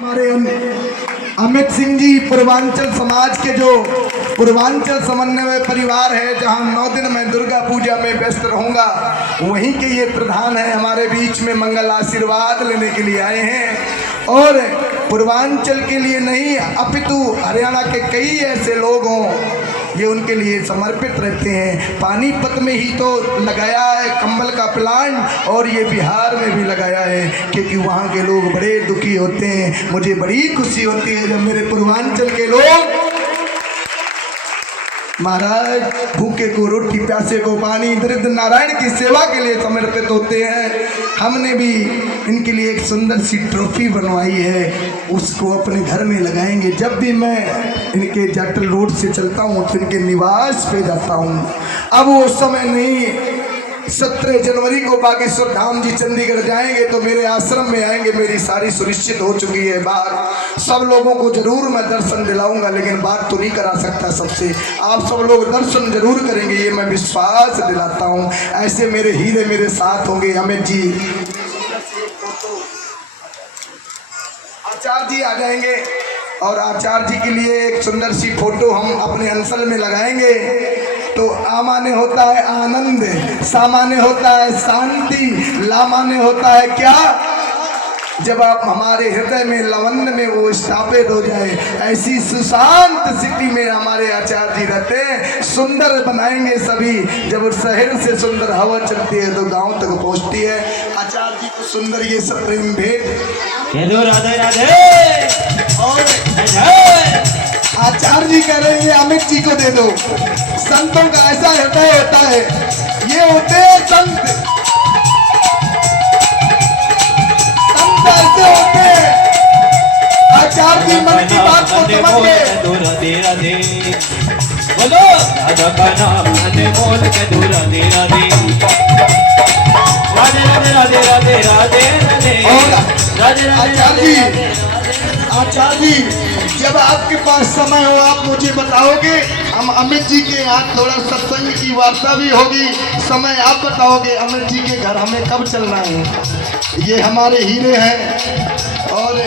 हमारे अमित सिंह जी पूर्वांचल समाज के जो पूर्वांचल समन्वय परिवार है, जहां 9 दिन मैं दुर्गा पूजा में व्यस्त रहूंगा, वहीं के ये प्रधान है। हमारे बीच में मंगल आशीर्वाद लेने के लिए आए हैं और पूर्वांचल के लिए नहीं अपितु हरियाणा के कई ऐसे लोग हों, ये उनके लिए समर्पित रहते हैं। पानीपत में ही तो लगाया है कंबल का प्लांट और ये बिहार में भी लगाया है, क्योंकि वहाँ के लोग बड़े दुखी होते हैं। मुझे बड़ी खुशी होती है जब मेरे पूर्वांचल के लोग महाराज भूखे को रोटी, प्यासे को पानी, दरिद्र नारायण की सेवा के लिए समर्पित होते हैं। हमने भी इनके लिए एक सुंदर सी ट्रॉफी बनवाई है, उसको अपने घर में लगाएंगे। जब भी मैं इनके जाटल रोड से चलता हूँ तो इनके निवास पे जाता हूँ। अब वो समय नहीं, 17 जनवरी को बागेश्वर धाम जी चंडीगढ़ जाएंगे तो मेरे आश्रम में आएंगे। मेरी सारी सुनिश्चित हो चुकी है बात। सब लोगों को जरूर मैं दर्शन दिलाऊंगा, लेकिन बात तो नहीं करा सकता सबसे। आप सब लोग दर्शन जरूर करेंगे, ये मैं विश्वास दिलाता हूँ। ऐसे मेरे हीरे मेरे साथ होंगे। अमित जी, आचार्य जी आ जाएंगे और आचार्य जी के लिए एक सुंदर सी फोटो हम अपने अंसल में लगाएंगे। तो आमाने होता है आनंद, सामान्य होता है शांति, लामाने होता है क्या, जब आप हमारे हृदय में लवंद में वो स्थापित हो जाए। ऐसी सुशांत सिटी में हमारे आचार्य जी रहते हैं। सुंदर बनाएंगे सभी। जब शहर से सुंदर हवा चलती है तो गांव तक पहुंचती है। आचार्य जी को सुंदर ये सब प्रेम भेंट। राधे राधे और आचार्य जी कह रहे हैं अमित जी को दे दो। संतों का ऐसा हृदय होता है, ये होते हैं संत। संत ऐसे होते हैं। आचार्य जी मन की बात को समझ गए। बोलो राधा का नाम अनमोल के दूर राधे राधे राधे राधे राधे राधे राधे राधे। आचार्य जी, जब आपके पास समय हो आप मुझे बताओगे। हम अमित जी के यहाँ थोड़ा सत्संग की वार्ता भी होगी। समय आप बताओगे अमित जी के घर हमें कब चलना है। ये हमारे हीरे हैं और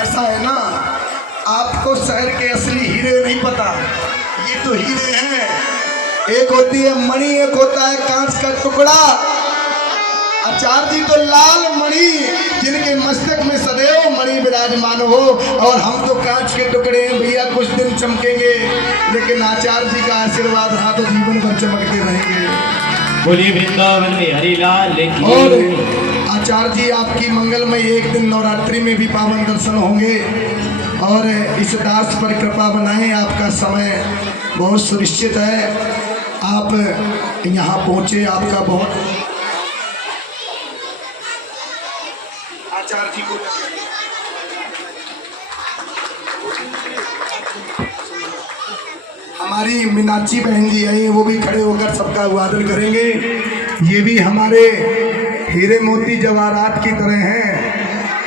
ऐसा है ना, आपको शहर के असली हीरे नहीं पता। ये तो हीरे हैं। एक होती है मणि, एक होता है कांच का टुकड़ा। आचार्य जी तो लाल मणि, जिनके मस्तक में सदैव मणि विराजमान हो, और हम तो कांच के टुकड़े हैं भैया। कुछ दिन चमकेंगे, लेकिन आचार्य जी का आशीर्वाद रहा तो जीवन भर चमकते रहेंगे। बोलिए वृंदावन में हरिलाल की। और आचार्य जी आपकी मंगलमय एक दिन नवरात्रि में भी पावन दर्शन होंगे और इस दास पर कृपा बनाएं। आपका समय बहुत सुनिश्चित है, आप यहाँ पहुँचे, आपका बहुत। आचार्य जी को हमारी मीनाक्षी बहन जी आई, वो भी खड़े होकर सबका अभिवादन करेंगे। ये भी हमारे हीरे मोती जवाहरात की तरह हैं।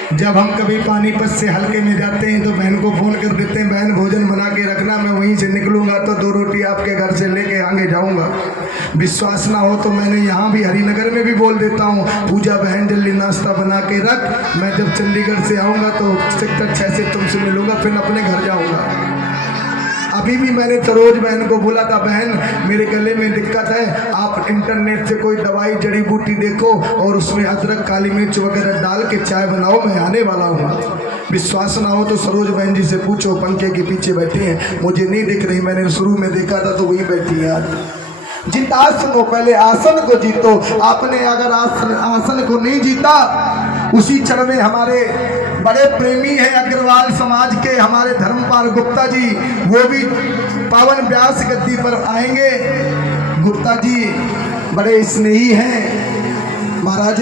जब हम कभी पानीपत से हल्के में जाते हैं तो बहन को फ़ोन कर देते हैं, बहन भोजन बना के रखना, मैं वहीं से निकलूंगा तो 2 रोटी आपके घर से लेके आगे जाऊंगा। विश्वास ना हो तो मैंने यहाँ भी हरिनगर में भी बोल देता हूँ, पूजा बहन जल्दी नाश्ता बना के रख, मैं जब चंडीगढ़ से आऊँगा तो सेक्टर 6 से तुमसे मिलूँगा, फिर अपने घर जाऊँगा। अभी भी मैंने सरोज बहन को बोला था, बहन मेरे गले में दिक्कत है, आप इंटरनेट से कोई दवाई जड़ी बूटी देखो और उसमें अदरक काली मिर्च वगैरह डाल के चाय बनाओ, मैं आने वाला हूँ। विश्वास ना हो तो सरोज बहन जी से पूछो, पंखे के पीछे बैठी हैं, मुझे नहीं दिख रही, मैंने शुरू में देखा था तो वहीं बैठी है। जितासनो, पहले आसन को जीतो। आपने अगर आसन को नहीं जीता, उसी क्षण में हमारे बड़े प्रेमी हैं अग्रवाल समाज के हमारे धर्मपाल गुप्ता जी, वो भी पावन व्यास गद्दी पर आएंगे। गुप्ता जी बड़े स्नेही हैं महाराज,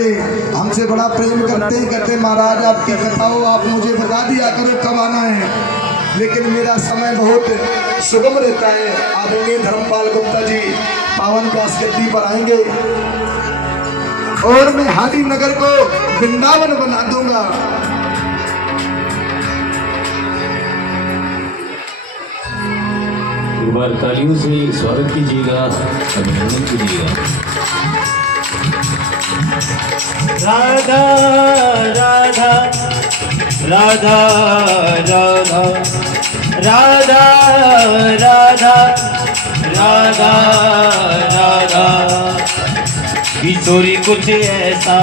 हमसे बड़ा प्रेम करते हैं। कहते महाराज आपकी कथा हो, आप मुझे बता दिया करो कब आना है, लेकिन मेरा समय बहुत सुगम रहता है। आदरणीय धर्मपाल गुप्ता जी पावन व्यास गद्दी पर आएंगे और मैं हाटी नगर को वृंदावन बना दूंगा। बार तालियों से स्वागत कीजिएगा, अभिनंदन कीजिएगा। राधा राधा राधा राधा राधा राधा राधा राधा किशोरी कुछ ऐसा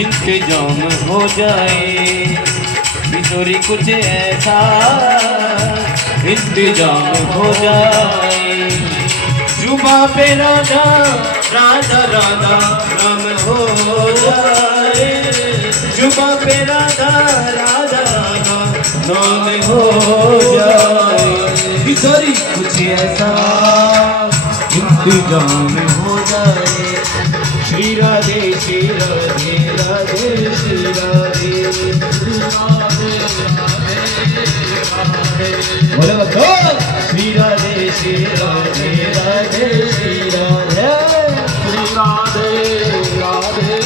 इंतजाम हो जाए, किशोरी कुछ ऐसा इंतजाम हो जाए। जुबा पे राधा राधा राधा नाम हो जाए, जुबा पे राधा राधा राधा नाम हो जाए। किशोरी कुछ ऐसा इंतजाम हो जाए। श्री राधे श्री राधे राधे श्री राधे श्री राधे बोले बच्चों, श्री राधे श्री राधे राधे श्री राधे श्री राधे राधे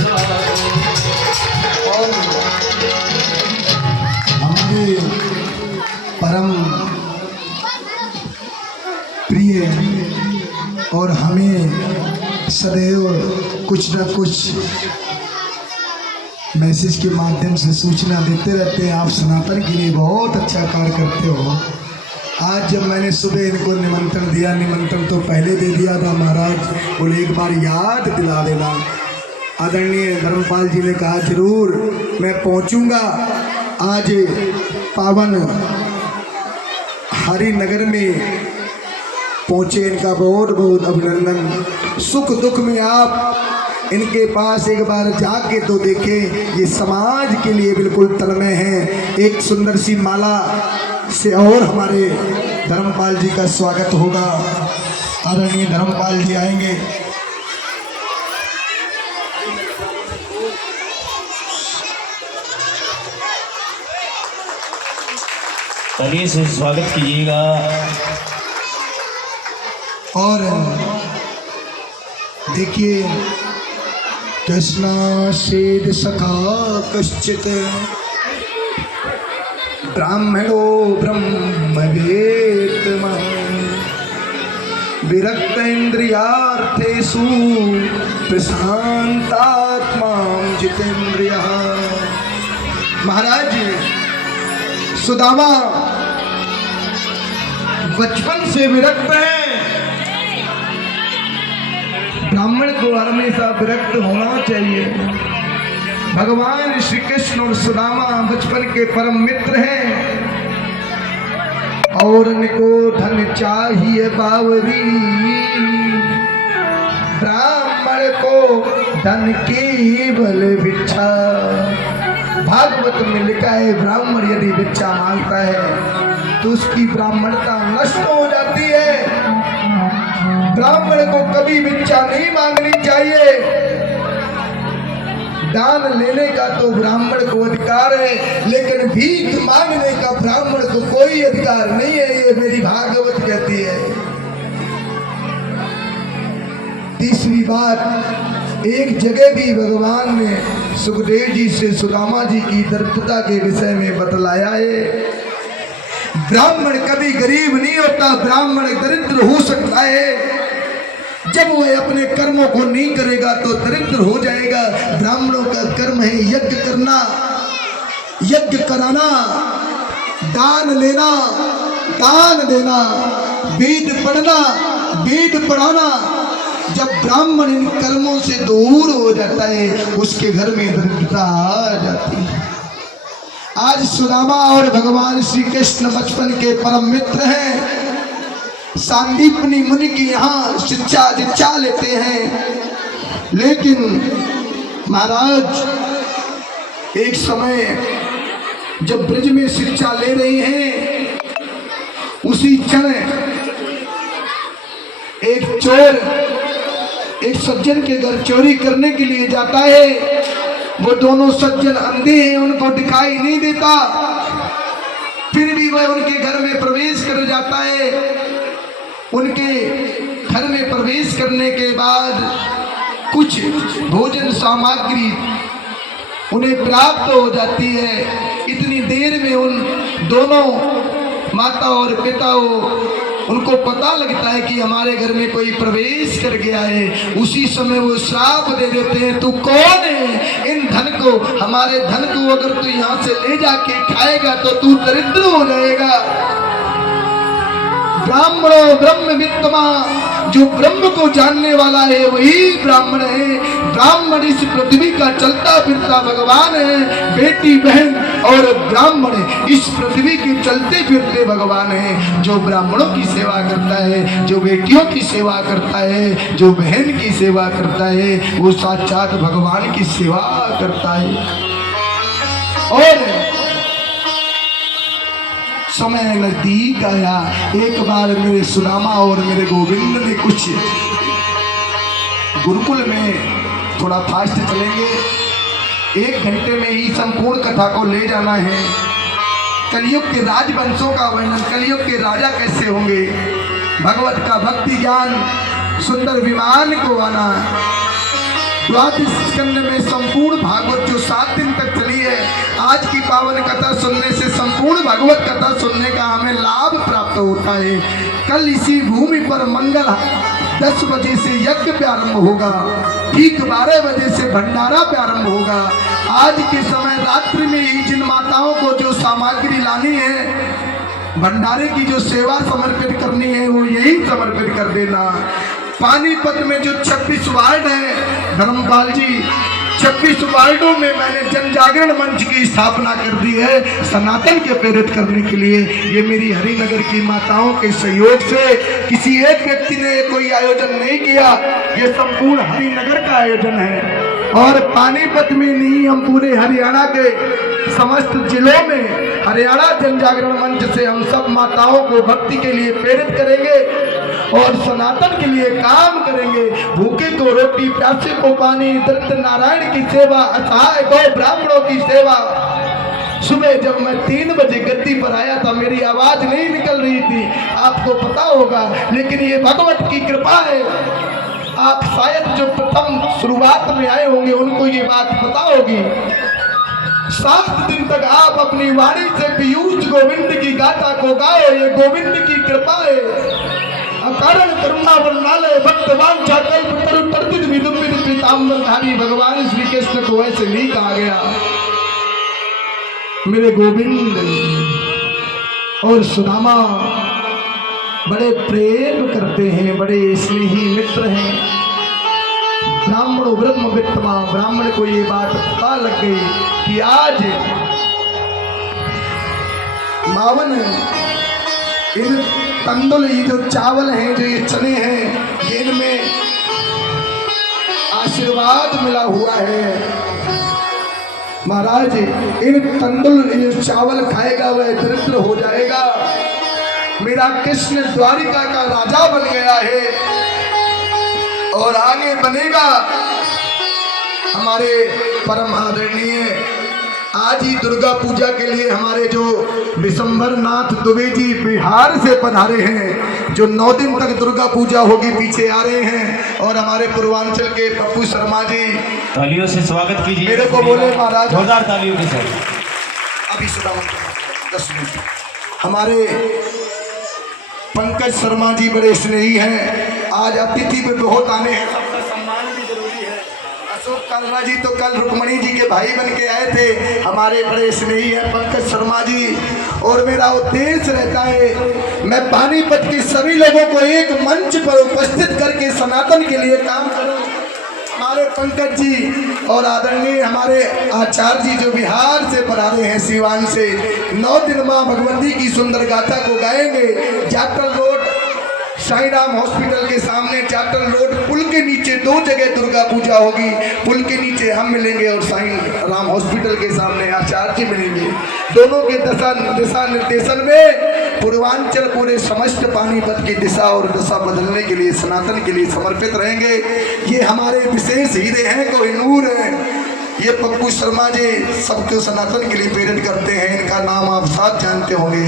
राधे। हमारे परम प्रिय और हमें सदैव कुछ न कुछ मैसेज के माध्यम से सूचना देते रहते हैं। आप सनातन के लिए बहुत अच्छा कार्य करते हो। आज जब मैंने सुबह इनको निमंत्रण दिया, निमंत्रण तो पहले दे दिया था महाराज, बोले एक बार याद दिला देना। आदरणीय धर्मपाल जी ने कहा जरूर मैं पहुंचूंगा। आज पावन हरिनगर में पहुंचे, इनका बहुत बहुत अभिनंदन। सुख दुख में आप इनके पास एक बार जाके तो देखें, ये समाज के लिए बिल्कुल तन्मय है। एक सुंदर सी माला से और हमारे धर्मपाल जी का स्वागत होगा। आदरणीय धर्मपाल जी आएंगे। तालियों से स्वागत कीजिएगा। और देखिए, कृष्णा सेद सखा कश्चित ब्राह्मणो ब्रह्मवेत्तम विरक्त इंद्रियार्थेषु प्रशांतात्मा जितेन्द्रियः। महाराज सुदामा बचपन से विरक्त है। ब्राह्मण को हमेशा विरक्त होना चाहिए। भगवान श्री कृष्ण और सुदामा बचपन के परम मित्र हैं और इनको धन चाहिए बावरी। ब्राह्मण को धन केवल भिक्षा। भागवत में लिखा है ब्राह्मण यदि भिक्षा मांगता है तो उसकी ब्राह्मणता नष्ट हो जाती है। ब्राह्मण को कभी भिक्षा नहीं मांगनी चाहिए। दान लेने का तो ब्राह्मण को अधिकार है, लेकिन भीख मांगने का ब्राह्मण को कोई अधिकार नहीं है। ये मेरी भागवत कहती है। तीसरी बात, एक जगह भी भगवान ने सुखदेव जी से सुदामा जी की दरिद्रता के विषय में बतलाया है। ब्राह्मण कभी गरीब नहीं होता, ब्राह्मण दरिद्र हो सकता है। जब वो अपने कर्मों को नहीं करेगा तो दरिद्र हो जाएगा। ब्राह्मणों का कर्म है यज्ञ करना, यज्ञ कराना, दान लेना, दान देना, वेद पढ़ना, वेद पढ़ाना। जब ब्राह्मण इन कर्मों से दूर हो जाता है उसके घर में दरिद्रता आ जाती है। आज सुदामा और भगवान श्री कृष्ण बचपन के परम मित्र हैं। सांदीपनी मुनि की यहाँ शिक्षा दीक्षा लेते हैं। लेकिन महाराज एक समय जब ब्रज में शिक्षा ले रही हैं, उसी क्षण एक चोर एक सज्जन के घर चोरी करने के लिए जाता है। वो दोनों सज्जन अंधे हैं, उनको दिखाई नहीं देता, फिर भी वह उनके घर में प्रवेश कर जाता है। उनके घर में प्रवेश करने के बाद कुछ भोजन सामग्री उन्हें प्राप्त हो जाती है। इतनी देर में उन दोनों माता और पिता हो, उनको पता लगता है कि हमारे घर में कोई प्रवेश कर गया है, उसी समय वो श्राप दे देते हैं, तू कौन है? इन धन को, हमारे धन को अगर तू यहाँ से ले जाके खाएगा तो तू दरिद्र हो जाएगा। ब्राह्मणों ब्रह्म विद्मा, जो ब्रह्म को जानने वाला है वही ब्राह्मण है। ब्राह्मण इस पृथ्वी का चलता फिरता भगवान है। बेटी बहन और ब्राह्मण इस पृथ्वी के चलते फिरते भगवान है। जो ब्राह्मणों की सेवा करता है, जो बेटियों की सेवा करता है, जो बहन की सेवा करता है, वो साक्षात भगवान की सेवा करता है। और समय नजदीक आया। एक बार मेरे सुदामा और मेरे गोविंद ने कुछ गुरुकुल में थोड़ा फास्ट चलेंगे, 1 घंटे में ही संपूर्ण कथा को ले जाना है। कलयुग के राजवंशों का वर्णन, कलयुग के राजा कैसे होंगे, भगवत का भक्ति ज्ञान, सुंदर विमान को आना। द्वादश स्कंद में संपूर्ण भागवत जो 7 दिन तक चली है, आज की पावन कथा सुनने से संपूर्ण भगवत कथा सुनने का हमें लाभ प्राप्त होता है। कल इसी भूमि पर मंगल 10 बजे से यज्ञ प्रारंभ होगा, ठीक 12 बजे से भंडारा प्रारंभ होगा। आज के समय रात्रि में ही जिन माताओं को जो सामग्री लानी है, भंडारे की जो सेवा समर्पित करनी है, वो यही समर्पित कर देना। पानीपत में जो 26 वार्ड है धर्मपाल जी, 26 वार्डों में मैंने जन जागरण मंच की स्थापना कर दी है, सनातन के प्रेरित करने के लिए। ये मेरी हरिनगर की माताओं के सहयोग से, किसी एक व्यक्ति ने कोई आयोजन नहीं किया, ये संपूर्ण हरिनगर का आयोजन है। और पानीपत में नहीं, हम पूरे हरियाणा के समस्त जिलों में हरियाणा जन जागरण मंच से हम सब माताओं को भक्ति के लिए प्रेरित करेंगे और सनातन के लिए काम करेंगे। भूखे को रोटी, प्यासे को पानी, दरिद्र नारायण की सेवा, असहाय गौ ब्राह्मणों की सेवा। सुबह जब मैं 3 बजे गद्दी पर आया था, मेरी आवाज नहीं निकल रही थी, आपको पता होगा, लेकिन ये भगवत की कृपा है। आप शायद जो प्रथम शुरुआत में आए होंगे उनको ये बात पता होगी। 7 दिन तक आप अपनी वाणी से पीयूष गोविंद की गाथा को गाओ, ये गोविंद की कृपा है। अकारण करुणा वरनालय भक्तवान चाकल तरतुद विदुम्बित पीतांबरधारी, भगवान श्री कृष्ण को ऐसे नहीं कहा गया। मेरे गोविंद और सुदामा बड़े प्रेम करते हैं, बड़े स्नेही मित्र हैं। ब्राह्मणों ब्रह्म वित्तमा, ब्राह्मण को ये बात पता लग गई कि आज मावन इन तंदुल, ये जो चावल हैं, जो ये चने हैं, ये इनमें आशीर्वाद मिला हुआ है। महाराज इन तंदुल, ये चावल खाएगा वह दरिद्र हो जाएगा। मेरा कृष्ण द्वारिका का राजा बन गया है और आगे बनेगा। हमारे परम आदरणीय आज ही दुर्गा पूजा के लिए हमारे जो विशंबर नाथ दुबे जी बिहार से पधारे हैं, जो 9 दिन तक दुर्गा पूजा होगी, पीछे आ रहे हैं। और हमारे पूर्वांचल के पप्पू शर्मा जी, तालियों से स्वागत कीजिए। मेरे को बोले महाराज, जोरदार तालियों के साथ। अभी सुना 10 मिनट। हमारे पंकज शर्मा जी बड़े स्नेही हैं, आज अतिथि में बहुत आने हैं, सबका सम्मान भी जरूरी है। अशोक कालरा जी तो कल रुक्मणी जी के भाई बन के आए थे, हमारे बड़े स्नेही हैं पंकज शर्मा जी। और मेरा उद्देश्य रहता है मैं पानीपत के सभी लोगों को एक मंच पर उपस्थित करके सनातन के लिए काम करूं। हमारे पंकज जी और आदरणीय हमारे आचार्य जी जो बिहार से पधारे हैं, सीवान से, 9 दिन माँ भगवती की सुंदर गाथा को गाएंगे। जाटल रोड साईं राम हॉस्पिटल के सामने, जाटल रोड पुल के नीचे 2 जगह दुर्गा पूजा होगी। पुल के नीचे हम मिलेंगे और साईं राम हॉस्पिटल के सामने आचार्य जी मिलेंगे। दोनों के दिशा निर्देशन में पूर्वांचल पूरे समस्त पानीपत की दिशा और दशा बदलने के लिए, सनातन के लिए समर्पित रहेंगे। ये हमारे विशेष हीरे हैं, कोहिनूर हैं। ये पप्पू शर्मा जी सबको सनातन के लिए प्रेरित करते हैं, इनका नाम आप साथ जानते होंगे।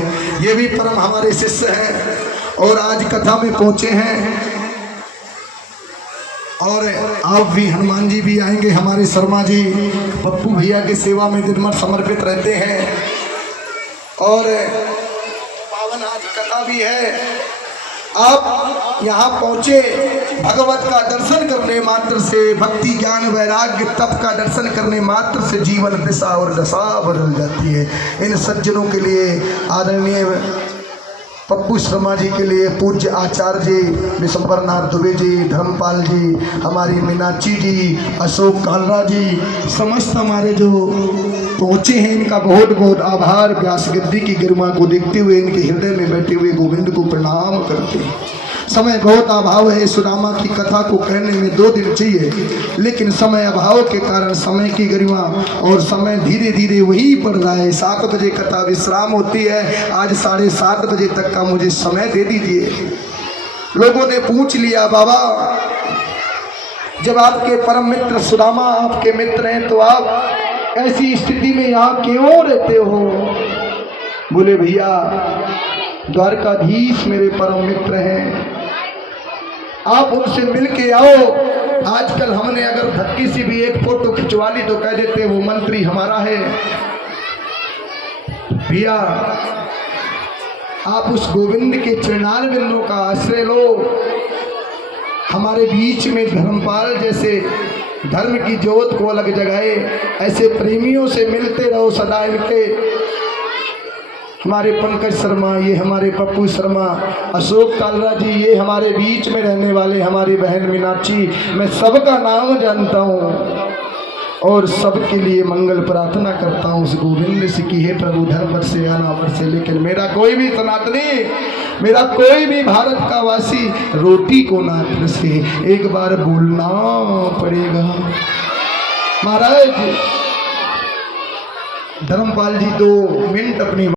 ये भी परम हमारे शिष्य हैं और आज कथा में पहुंचे हैं। और आप भी, हनुमान जी भी आएंगे, हमारे शर्मा जी पप्पू भैया की सेवा में दिन भर समर्पित रहते हैं। और पावन महिमा भी है। आप यहाँ पहुँचे, भगवत का दर्शन करने मात्र से, भक्ति ज्ञान वैराग्य तप का दर्शन करने मात्र से जीवन दिशा और दशा बदल जाती है। इन सज्जनों के लिए आदरणीय पप्पू शर्मा जी के लिए पूज्य आचार्य जी विशंबरनाथ दुबे जी, धर्मपाल जी, हमारी मीनाक्षी जी, अशोक कालरा जी, समस्त हमारे जो पहुँचे हैं इनका बहुत बहुत आभार। व्यास गद्दी की गरिमा को देखते हुए इनके हृदय में बैठे हुए गोविंद को प्रणाम करते हैं। समय बहुत अभाव है, सुदामा की कथा को कहने में 2 दिन चाहिए, लेकिन समय अभाव के कारण समय की गरिमा और समय धीरे धीरे वही पड़ रहा है। 7 बजे कथा विश्राम होती है, आज 7:30 बजे तक का मुझे समय दे दीजिए। लोगों ने पूछ लिया, बाबा जब आपके परम मित्र सुदामा आपके मित्र हैं तो आप ऐसी स्थिति में यहाँ क्यों रहते हो? बोले भैया द्वारकाधीश मेरे परम मित्र हैं, आप उनसे मिल के आओ। आजकल हमने अगर धक्की सी भी एक फोटो खिंचवा ली तो कह देते वो मंत्री हमारा है। भैया आप उस गोविंद के चरणार बिंदु का आश्रय लो। हमारे बीच में धर्मपाल जैसे धर्म की ज्योत को अलग जगाए, ऐसे प्रेमियों से मिलते रहो सदा। इनके हमारे पंकज शर्मा, ये हमारे पप्पू शर्मा, अशोक कालरा जी, ये हमारे बीच में रहने वाले हमारी बहन मीनाक्षी, मैं सबका नाम जानता हूँ और सबके लिए मंगल प्रार्थना करता हूँ उस गोविंद से कि हे प्रभु धर्म पर से आना पर से। लेकिन मेरा कोई भी सनातनी, मेरा कोई भी भारत का वासी रोटी को ना तरसे, एक बार बोलना पड़ेगा। महाराज धर्मपाल जी 2 मिनट अपनी